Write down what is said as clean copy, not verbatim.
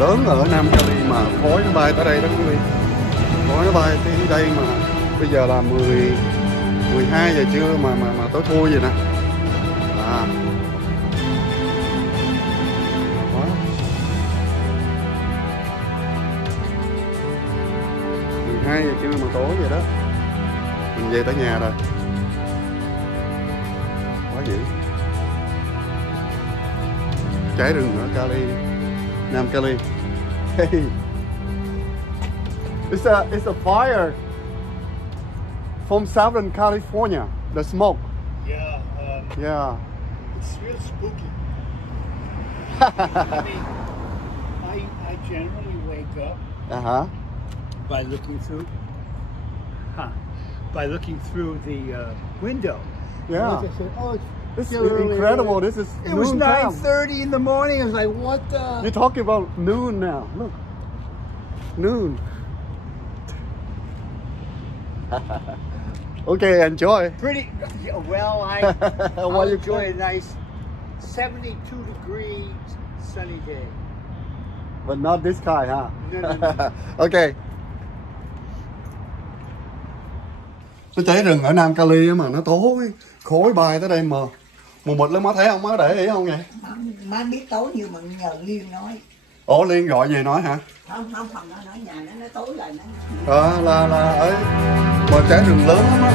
lớn ở Nam Cali mà khói nó bay tới đây đó quý vị. Khói nó bay tới đây mà bây giờ là 12 giờ trưa mà tối thui vậy nè. À. Đó. 12 giờ trưa mà tối vậy đó. Mình về tới nhà rồi. Quá dữ. Cháy rừng ở Cali, Nam Cali. Hey. It's a fire from Southern California. The smoke. Yeah. Yeah. It's real spooky. I generally wake up by looking through the window. Yeah. I said, oh, This is incredible. This is it was noon time. 9:30 in the morning. I was like, what the? You're talking about noon now. Look. Noon. Okay, enjoy. Pretty well. While you enjoy can. a nice 72 degree sunny day. But not this kind, huh? No. Okay. Nó cháy rừng ở Nam Cali mà nó tối, khói bay tới đây mà mù mịt lắm, má thấy không, má để ý không vậy? Má biết tối nhưng mà nhờ Liên nói. Ủa Liên gọi về nói hả? Không nó nói nhà nó tối rồi nó. Là ấy mà cháy rừng lớn lắm á.